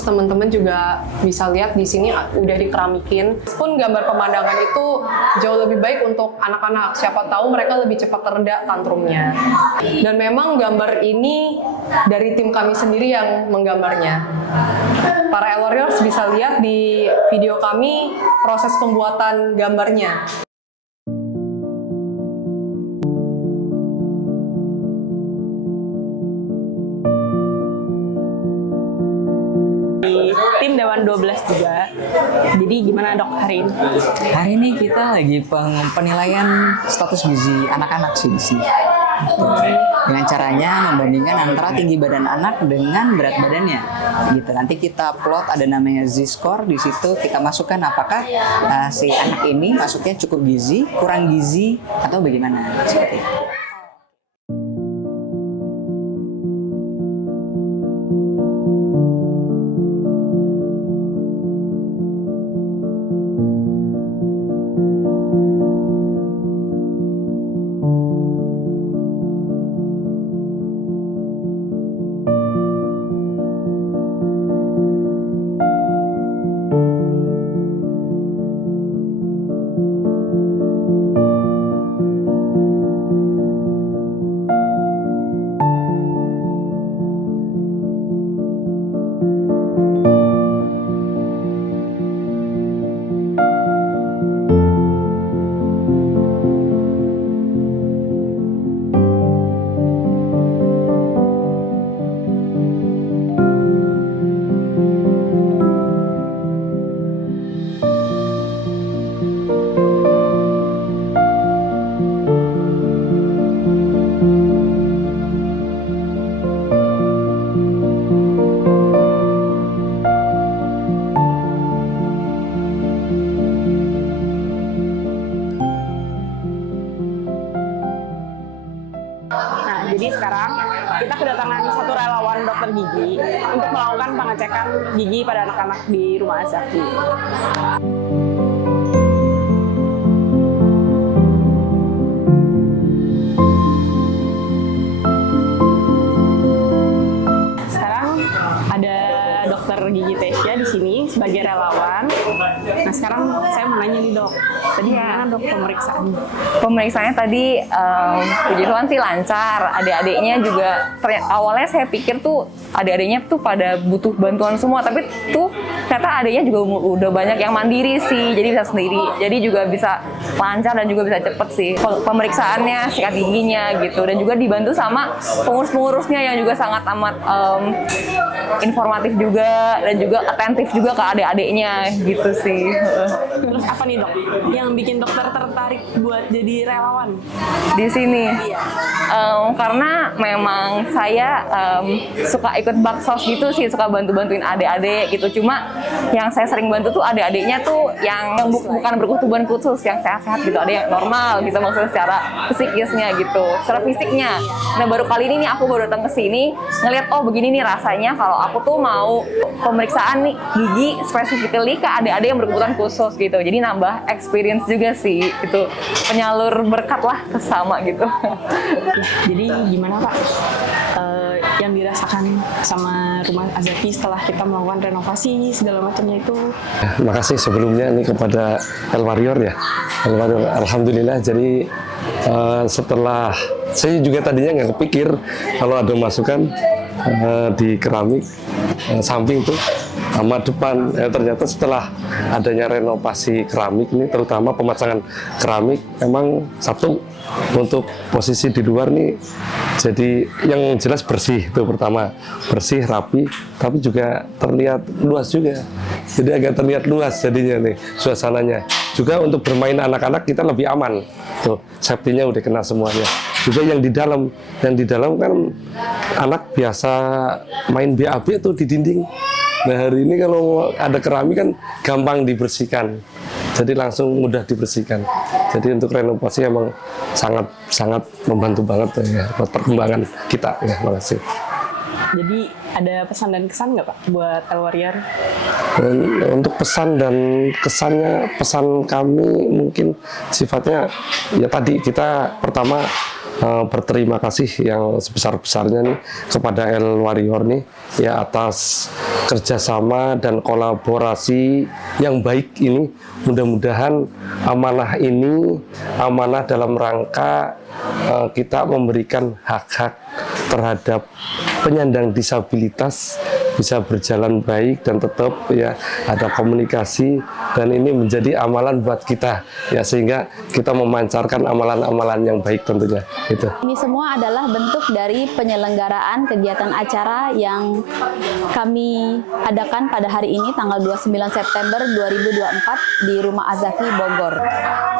Terus teman-teman juga bisa lihat di sini udah dikeramikin. Pun gambar pemandangan itu jauh lebih baik untuk anak-anak. Siapa tahu mereka lebih cepat reda tantrumnya. Dan memang gambar ini dari tim kami sendiri yang menggambarnya. Para Warriors bisa lihat di video kami proses pembuatan gambarnya. Di tim Dewan 12 juga. Jadi gimana dok hari ini? Hari ini kita lagi penilaian status gizi anak-anak sih di sini. Dengan caranya membandingkan antara tinggi badan anak dengan berat badannya. Gitu. Nanti kita plot ada namanya Z-score, di situ kita masukkan apakah si anak ini masuknya cukup gizi, kurang gizi atau bagaimana. Seperti itu. Jadi sekarang kita kedatangan satu relawan dokter gigi untuk melakukan pengecekan gigi pada anak-anak di Rumah Az-Zaki. Sekarang ada dokter gigi Tesya di sini sebagai relawan. Nah sekarang saya mau nanya nih dok, tadi gimana dok pemeriksaannya? Pemeriksaannya tadi puji Tuhan sih lancar. Adik-adiknya juga awalnya saya pikir tuh adik-adiknya tuh pada butuh bantuan semua, tapi tuh ternyata adiknya juga udah banyak yang mandiri sih, jadi bisa sendiri. Jadi juga bisa lancar dan juga bisa cepet sih pemeriksaannya, sikat giginya gitu. Dan juga dibantu sama pengurus-pengurusnya yang juga sangat amat informatif juga dan juga atentif juga ke adik-adiknya gitu sih. Terus apa nih dok yang bikin dokter tertarik buat jadi relawan Di sini? Iya. Karena memang saya suka ikut baksos gitu sih, suka bantu-bantuin adik-adik gitu. Cuma yang saya sering bantu tuh adik-adiknya tuh yang bukan berkebutuhan khusus, yang sehat-sehat gitu. Ada yang normal gitu, maksudnya secara psikisnya gitu, secara fisiknya. Nah baru kali ini nih aku baru datang ke sini ngeliat oh begini nih rasanya kalau aku tuh mau pemeriksaan nih gigi specifically ke adik-adik yang berkebutuhan khusus gitu. Jadi nambah experience juga sih gitu, penyalur berkat lah kesama gitu. Jadi gimana Pak yang dirasakan sama Rumah Az-Zaki setelah kita melakukan renovasi segala macamnya itu? Terima kasih sebelumnya nih kepada El Warrior ya. El Warrior, alhamdulillah. Jadi setelah saya juga tadinya nggak kepikir kalau ada masukan di keramik samping tuh sama depan. Ternyata setelah adanya renovasi keramik ini, terutama pemasangan keramik, emang satu untuk posisi di luar nih jadi yang jelas bersih, itu pertama, bersih, rapi, tapi juga terlihat luas juga. Jadi agak terlihat luas jadinya nih suasananya. Juga untuk bermain anak-anak kita lebih aman. Tuh, safety-nya udah kena semuanya. Juga yang di dalam kan anak biasa main BAB tuh di dinding. Nah hari ini kalau ada keramik kan gampang dibersihkan. Jadi langsung mudah dibersihkan. Jadi untuk renovasi emang sangat membantu banget ya buat perkembangan kita ya. Makasih. Jadi ada pesan dan kesan nggak Pak buat El Warrior? Untuk pesan dan kesannya, pesan kami mungkin sifatnya ya tadi kita pertama berterima kasih yang sebesar-besarnya nih kepada El Warrior nih ya atas kerjasama dan kolaborasi yang baik ini. Mudah-mudahan amanah ini amanah dalam rangka kita memberikan hak-hak terhadap penyandang disabilitas bisa berjalan baik dan tetap ya ada komunikasi, dan ini menjadi amalan buat kita ya, sehingga kita memancarkan amalan-amalan yang baik tentunya itu. Ini semua adalah bentuk dari penyelenggaraan kegiatan acara yang kami adakan pada hari ini tanggal 29 September 2024 di Rumah Azaki Bogor.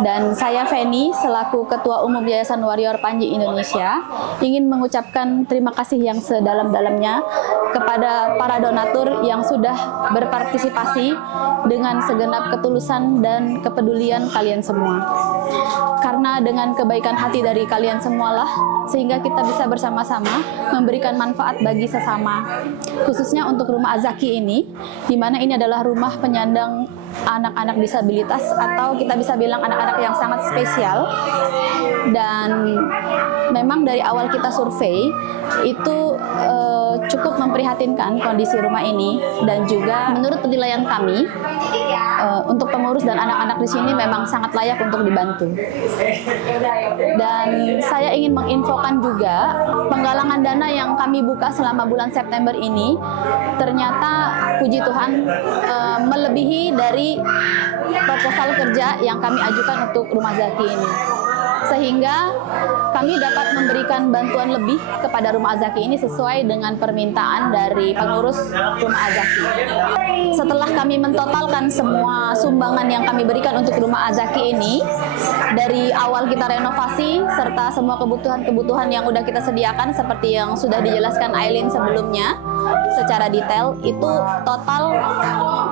Dan saya Feni selaku Ketua Umum Yayasan Warrior Panji Indonesia ingin mengucapkan terima kasih yang sedalam-dalamnya kepada para donatur yang sudah berpartisipasi dengan segenap ketulusan dan kepedulian kalian semua. Karena dengan kebaikan hati dari kalian semualah sehingga kita bisa bersama-sama memberikan manfaat bagi sesama. Khususnya untuk Rumah Azaki ini, di mana ini adalah rumah penyandang anak-anak disabilitas atau kita bisa bilang anak-anak yang sangat spesial. Dan memang dari awal kita survei itu cukup memprihatinkan kondisi rumah ini, dan juga menurut penilaian kami untuk pengurus dan anak-anak di sini memang sangat layak untuk dibantu. Dan saya ingin menginfokan juga penggalangan dana yang kami buka selama bulan September ini ternyata puji Tuhan melebihi dari proposal kerja yang kami ajukan untuk Rumah Azaki ini. Sehingga kami dapat memberikan bantuan lebih kepada Rumah Azaki ini sesuai dengan permintaan dari pengurus Rumah Azaki. Setelah kami mentotalkan semua sumbangan yang kami berikan untuk Rumah Azaki ini, dari awal kita renovasi serta semua kebutuhan-kebutuhan yang sudah kita sediakan seperti yang sudah dijelaskan Aileen sebelumnya secara detail, itu total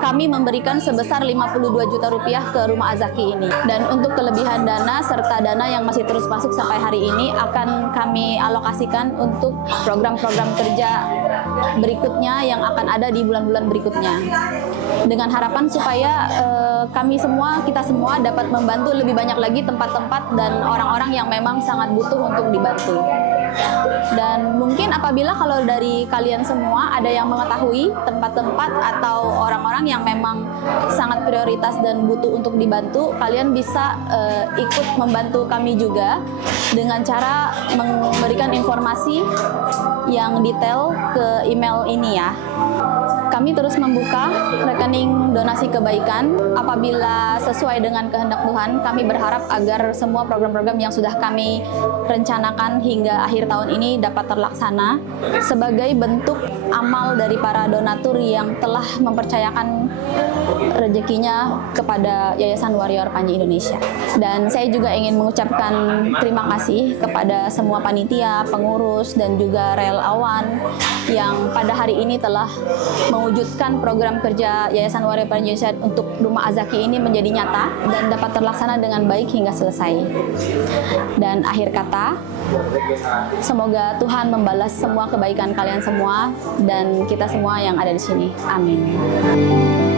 kami memberikan sebesar 52 juta rupiah ke Rumah Azaki ini. Dan untuk kelebihan dana serta dana yang masih terus masuk sampai hari ini akan kami alokasikan untuk program-program kerja berikutnya yang akan ada di bulan-bulan berikutnya. Dengan harapan supaya kita semua dapat membantu lebih banyak lagi tempat-tempat dan orang-orang yang memang sangat butuh untuk dibantu. Dan mungkin apabila kalau dari kalian semua ada yang mengetahui tempat-tempat atau orang-orang yang memang sangat prioritas dan butuh untuk dibantu, kalian bisa ikut membantu kami juga dengan cara memberikan informasi yang detail ke email ini ya. Kami terus membuka rekening donasi kebaikan. Apabila sesuai dengan kehendak Tuhan, kami berharap agar semua program-program yang sudah kami rencanakan hingga akhir tahun ini dapat terlaksana sebagai bentuk amal dari para donatur yang telah mempercayakan rezekinya kepada Yayasan Warrior Panji Indonesia. Dan saya juga ingin mengucapkan terima kasih kepada semua panitia, pengurus, dan juga relawan yang pada hari ini telah mewujudkan program kerja Yayasan Warrior Panji Indonesia untuk Rumah Azaki ini menjadi nyata dan dapat terlaksana dengan baik hingga selesai. Dan akhir kata, semoga Tuhan membalas semua kebaikan kalian semua dan kita semua yang ada di sini. Amin.